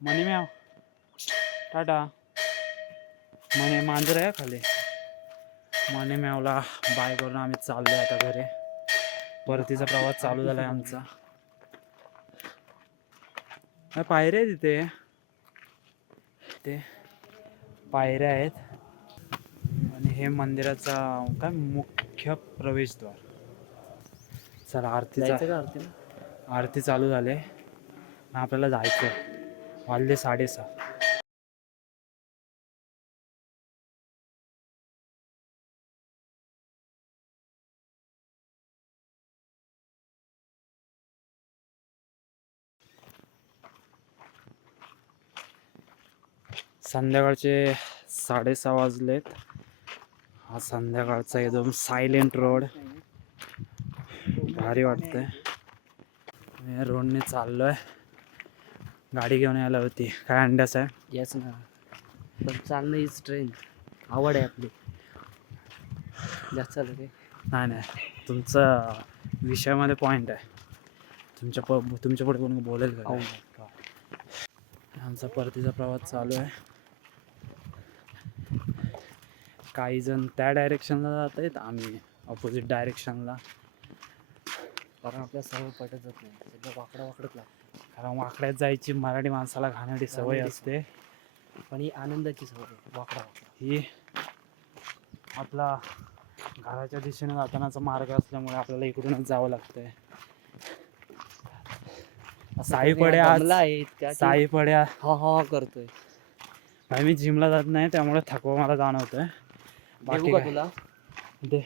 मनी मॅव टाटा. मने मांजर आहे खाली. मने मॅवला बाय करून आम्ही चाललो आता घरी. परतीचा प्रवास चालू झाला आहे आमचा. पायऱ्या आहे तिथे, ते पायऱ्या आहेत आणि हे मंदिराचा काय मुख्य प्रवेशद्वार. चला आरती चालू झाले. आपल्याला जायचं. वाजले 6:30. संध्याकाळचे 6:30 वाजलेत. हा संध्याकाळचा एकदम सायलेंट रोड, भारी वाटतंय. या रोडने चाललोय. गाडी घेऊन यायला होती. काय अंड्यास आहे याच ना, पण चालणं हीच ट्रेन. आवड आहे आपली. जास्त चालू काय नाही, तुमचं विषयामध्ये पॉईंट आहे. तुमच्या पुढे कोणी बोलेल का? आमचा परतीचा प्रवास चालू आहे. काही जण त्या डायरेक्शनला जात आहेत, आम्ही ऑपोजिट डायरेक्शनला. कारण आपल्या सवय पटतच नाही, सगळं वाकडं वाकडंच लागतं. कारण वाकड्यात जायची मराठी माणसाला घाणेरडी सवय असते. पण ही आनंदाची सवय, वाकडा ही आपला घराच्या दिशेने जातानाचा मार्ग असल्यामुळे आपल्याला इकडूनच जावं लागतंय. साई पड्या हा करतोय. भाई मी जिमला जात नाही, त्यामुळे थकवा मला जाणवतोय. बाकी का तुला दे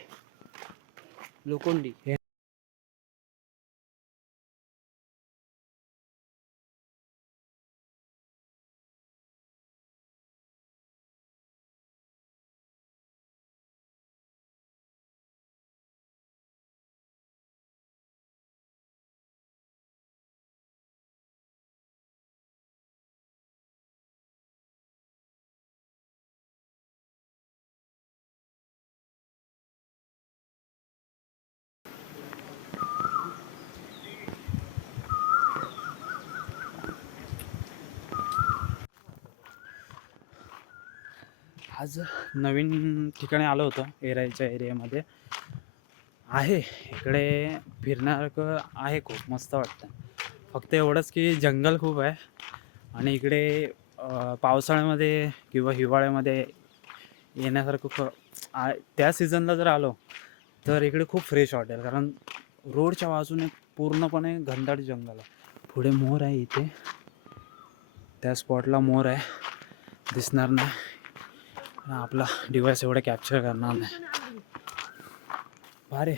लोखंडी. आज नवीन ठिकाणी आलो होतो. एराईच्या एरियामध्ये आहे. इकडे फिरण्यासारखं आहे, खूप मस्त वाटतं. फक्त एवढंच की जंगल खूप आहे आणि इकडे पावसाळ्यामध्ये किंवा हिवाळ्यामध्ये येण्यासारखं त्या सीझनला जर आलो तर इकडे खूप फ्रेश वाटेल. कारण रोडच्या बाजूने पूर्णपणे घनदाट जंगल आहे. पुढे मोर आहे, इथे त्या स्पॉटला मोर आहे, दिसणार नाही. आपला डिव्हाइस एवढं कॅप्चर करणार नाही. भारी.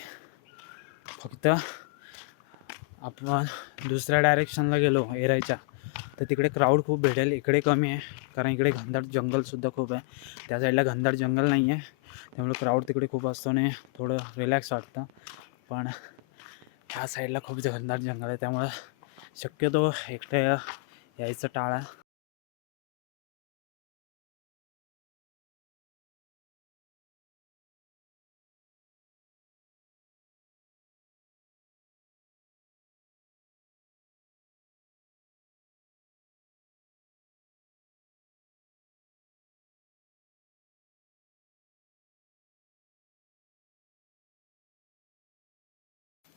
फक्त आपण दुसऱ्या डायरेक्शनला गेलो एरायच्या तर तिकडे क्राऊड खूप भेटेल. इकडे कमी आहे, कारण इकडे घनदाट जंगलसुद्धा खूप आहे. त्या साईडला घनदाट जंगल नाही आहे, त्यामुळे क्राऊड तिकडे खूप असतो आणि थोडं रिलॅक्स वाटतं. पण ह्या साईडला खूप घनदाट जंगल आहे, त्यामुळं शक्यतो एकटं यायचं टाळा.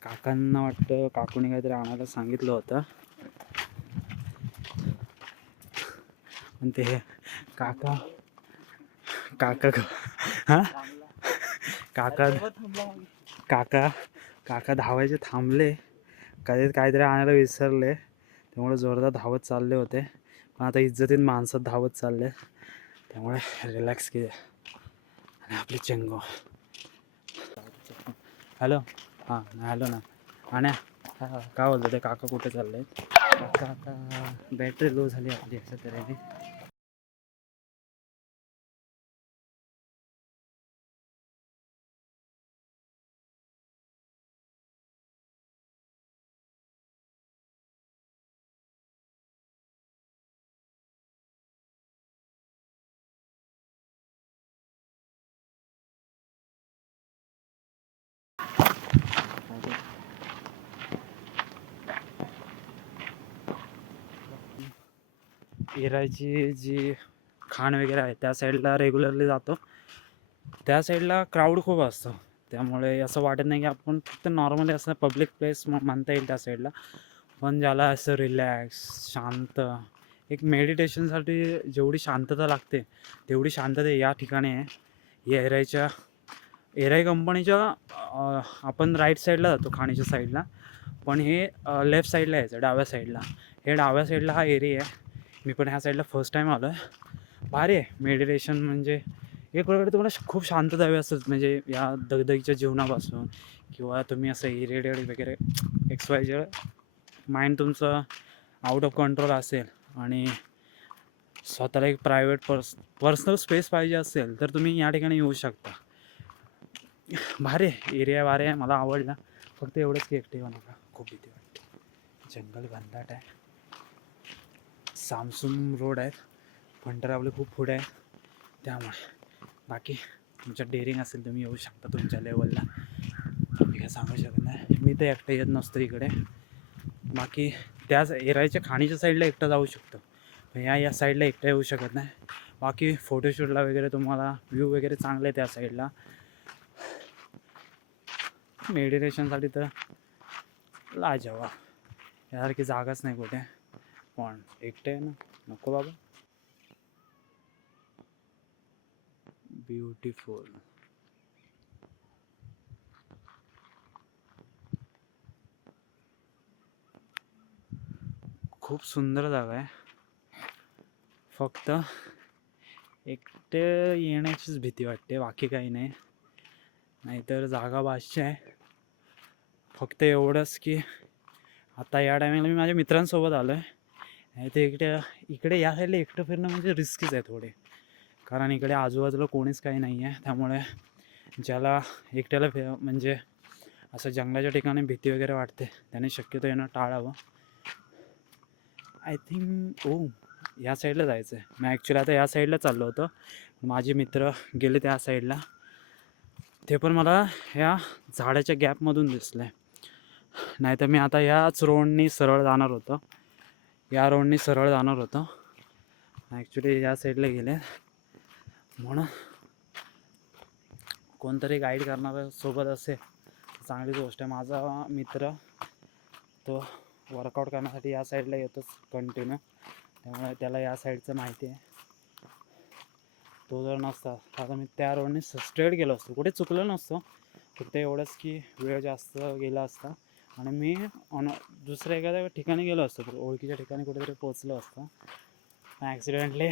काकांना वाटतं काकूने काहीतरी आणायला सांगितलं होतं, पण ते काका हां काका धावायचे थांबले. काहीतरी आणायला विसरले, त्यामुळे जोरदार धावत चालले होते. पण आता इज्जतीन माणसात धावत चालले, त्यामुळे रिलॅक्स केले. आणि आपली चेंगो. हॅलो. हां हॅलो ना. आणि काय बोलतो ते काका कुठे चालले? आता बॅटरी लो झाली आपली असं तऱ्हेने. एरायची जी खाण वगैरे आहे त्या साईडला रेग्युलरली जातो. त्या साईडला क्राऊड खूप असतो, त्यामुळे असं वाटत नाही की आपण फक्त नॉर्मली असं पब्लिक प्लेस म्हणता येईल त्या साईडला. पण ज्याला असं रिलॅक्स शांत एक मेडिटेशनसाठी जेवढी शांतता लागते तेवढी शांतता या ठिकाणी आहे. या एराई कंपनीच्या आपण राईट साईडला जातो खाणीच्या साईडला, पण हे लेफ्ट साईडला यायचं डाव्या साईडला. हे डाव्या साईडला हा एरिया आहे. मी पण ह्या साईडला फर्स्ट टाईम आलो आहे. भारी आहे मेडिटेशन, म्हणजे एक प्रकारे तुम्हाला खूप शांतता हवी असते, म्हणजे या दगदगीच्या जीवनापासून किंवा तुम्ही असं इरिटेड वगैरे XYZ माइंड तुमचं आउट ऑफ कंट्रोल असेल आणि स्वतःला एक पर्सनल स्पेस पाहिजे असेल तर तुम्ही या ठिकाणी येऊ शकता. भारी आहे एरिया, भारी आहे, मला आवडला. फक्त एवढंच की एकटे येऊ नका, खूप भीती वाटते. जंगल घनदाट आहे, सामसूम रोड आहेत, फंटर आपले खूप पुढे आहे, त्यामुळे बाकी तुमच्या डेअरिंग असेल तुम्ही येऊ शकता तुमच्या लेवलला. मी काय सांगू शकत नाही, मी तर एकटं येत नसतो इकडे. बाकी त्याच एरायच्या खाणीच्या साईडला एकटं जाऊ शकतो, पण या साईडला एकटं येऊ शकत नाही. बाकी फोटोशूटला वगैरे तुम्हाला व्ह्यू वगैरे चांगले त्या साईडला. मेडिटेशनसाठी तर लाजवाब, यासारखी जागाच नाही कुठे. पण एकटे आहे ना, नको बाबा. ब्युटिफुल. खूप सुंदर जागा आहे, फक्त एकटे येण्याचीच भीती वाटते, बाकी काही नाही. नाहीतर जागा बादशी आहे. फक्त एवढंच की आता या टायमिंगला मी माझ्या मित्रांसोबत आलो आहे. नाही तर इकडे या साईडला एकटं फिरणं म्हणजे रिस्कीच आहे थोडे, कारण इकडे आजूबाजूला कोणीच काही नाही आहे. त्यामुळे ज्याला एकट्याला म्हणजे असं जंगलाच्या ठिकाणी भीती वगैरे वाटते त्याने शक्यतो येणं टाळावं. आय थिंक या साईडला जायचं आहे. मी ॲक्च्युली आता या साईडला चाललो होतो, माझे मित्र गेले त्या साईडला. ते पण मला ह्या झाडाच्या गॅपमधून दिसलं आहे. नाहीतर मी आता याच रोडनी सरळ जाणार होतो, ॲक्च्युली या साईडला गेले. म्हणून कोणतरी गाईड करणारं सोबत असेल चांगलीच गोष्ट आहे. माझा मित्र तो वर्कआउट करण्यासाठी या साईडला येतोच कंटिन्यू, त्यामुळे त्याला या साईडचं माहिती आहे. तो जर नसता आता मी त्या रोडने स्ट्रेट गेलो असतो, कुठे चुकलो नसतो. फक्त एवढंच की वेळ जास्त गेला असता आणि मी दुसऱ्या एखाद्या ठिकाणी गेलो असतो, ओळखीच्या ठिकाणी कुठेतरी पोचलो असतो. ॲक्सिडेंटली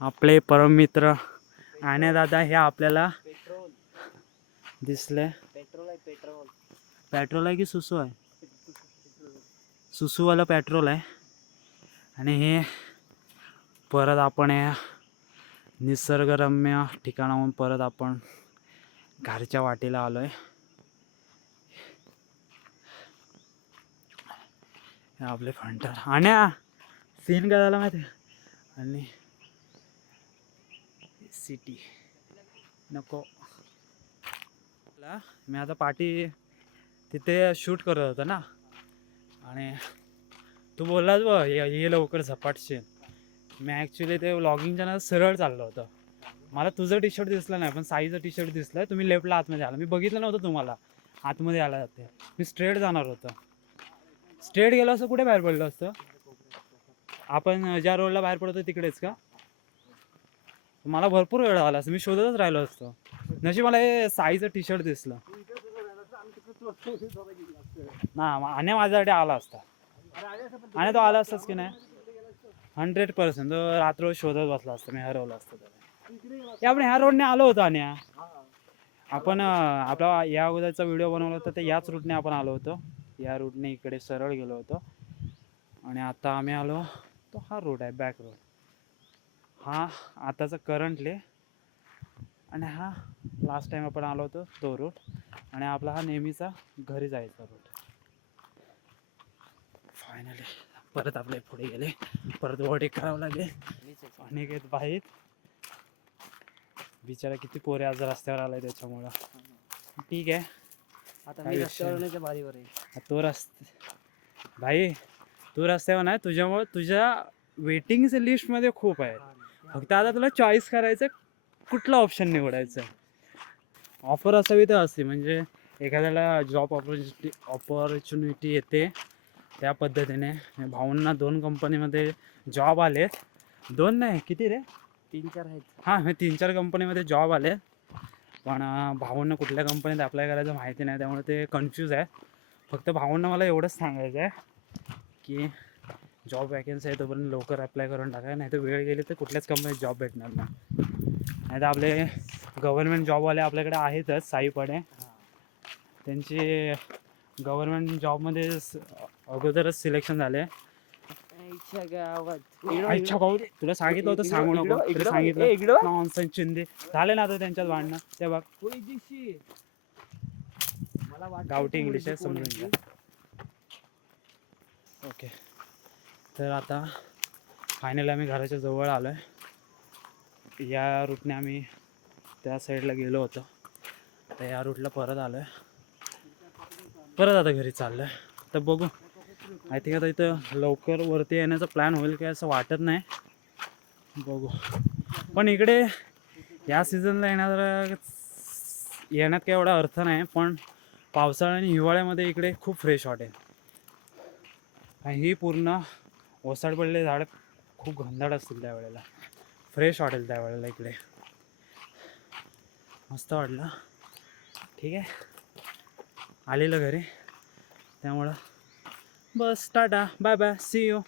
आपले परममित्र आण्या दादा हे आपल्याला दिसले. पेट्रोल आहे की सुसू आहे? सुसूवाला पेट्रोल आहे. आणि हे परत आपण या निसर्गरम्य ठिकाणाहून परत आपण घरच्या वाटेला आलो आहे. आपले फंटर आणि सीन काय झाला माहिती आहे, आणि सिटी नको. मी आता पाठी तिथे शूट करत होतो ना, आणि तू बोललास बघ ये लवकर झपाटशील. मी ॲक्च्युली ते व्लॉगिंगच्या ना सरळ चाललो होतं. मला तुझं टी शर्ट दिसलं नाही, पण साईचं टी शर्ट दिसलं. तुम्ही लेफ्टला आतमध्ये आला, मी बघितलं नव्हतं तुम्हाला आतमध्ये आला जाते. मी स्ट्रेट जाणार होतं, स्ट्रेट गेलो असं कुठे बाहेर पडलो असतं आपण ज्या रोडला बाहेर पडतो तिकडेच का? मला भरपूर वेळ झाला असं, मी शोधतच राहिलो असतो. नशी मला हे साईचं टी शर्ट दिसलं ना, आणि माझ्यासाठी आला असता. आणि तो आला असताच की नाही 100%. तो रात्र शोधत बसला असता, मी हरवलं असतं त्याला. आपण ह्या रोडने आलो होतो. आणि आपण आपला या अगोदरचा व्हिडिओ बनवला होता ते याच रूटने आपण आलो होतो. या रूटने इकडे सरळ गेलो होतो, आणि आता आम्ही आलो तो हा रोड आहे, बॅक रोड. हा आताचा करंटली, आणि हा लास्ट टाइम आपण आलो होतो तो रूट, आणि आपला हा नेहमीचा घरी जायचा रूट. फायनली परत आपले पुढे गेले, परत ओव्हरटेक करावं लागेल. अनेक बाहेर बिचारा किती पोरे आज रस्त्यावर आलाय त्याच्यामुळं. ठीक आहे, आता मी रस्त्यावर बारीवर आहे. तो भाई तू रस्त्यावर नाही, तुझ्यामुळे तुझ्या वेटिंग लिस्टमध्ये खूप आहे. फक्त आता तुला चॉईस करायचं कुठला ऑप्शन निवडायचं. ऑफर असावी तर असते, म्हणजे एखाद्याला जॉब ऑपॉर्च्युनिटी येते त्या पद्धतीने. भाऊंना 2 कंपनीमध्ये जॉब आले. 2 नाही, किती रे? 3-4 आहेत. हां, हे 3-4 कंपनीमध्ये जॉब आले. पण भाऊंना कुठल्या कंपनीत अप्लाय करायचं माहिती नाही, त्यामुळे ते कन्फ्यूज आहे. फक्त भाऊंना मला एवढंच सांगायचं आहे की जॉब वॅकन्सी आहे तोपर्यंत लवकर अप्लाय करून टाका, नाही तर वेळ गेली तर कुठल्याच कंपनीत जॉब भेटणार नाही. नाही तर आपले गव्हर्नमेंट जॉबवाले आपल्याकडे आहेतच साईपणे. त्यांची गव्हर्नमेंट जॉबमध्ये अगोदरच सिलेक्शन झाले. आईच्या गावात. आईच्या गावात. तुला सांगितलं होतं सांगू नको, तरी सांगितलं. नॉनसेन्स चिंदे झाले ना आता त्यांच्यात भांडणं. ते बघ गावठी इंग्लिश आहे, समजून घ्या. ओके, तर आता फायनली आम्ही घराच्या जवळ आलो आहे. या रूटने आम्ही त्या साईडला गेलो होतो, तर या रूटला परत आलो आहे. परत आता घरी चाललो आहे. तर बघू, आय थिंक आता इथं लवकर वरती येण्याचा प्लॅन होईल काय असं वाटत नाही. बघू. पण इकडे या सीझनला येण्यात काही एवढा अर्थ नाही, पण पावसाळा आणि हिवाळ्यामध्ये इकडे खूप फ्रेश वाटेल. ही पूर्ण ओसाड पडलेले झाड खूप घनदाट असतील त्यावेळेला, फ्रेश वाटेल त्यावेळेला इकडे. मस्त वाटलं. ठीक आहे, आलेलं घरी, त्यामुळं बस tata bye bye see you.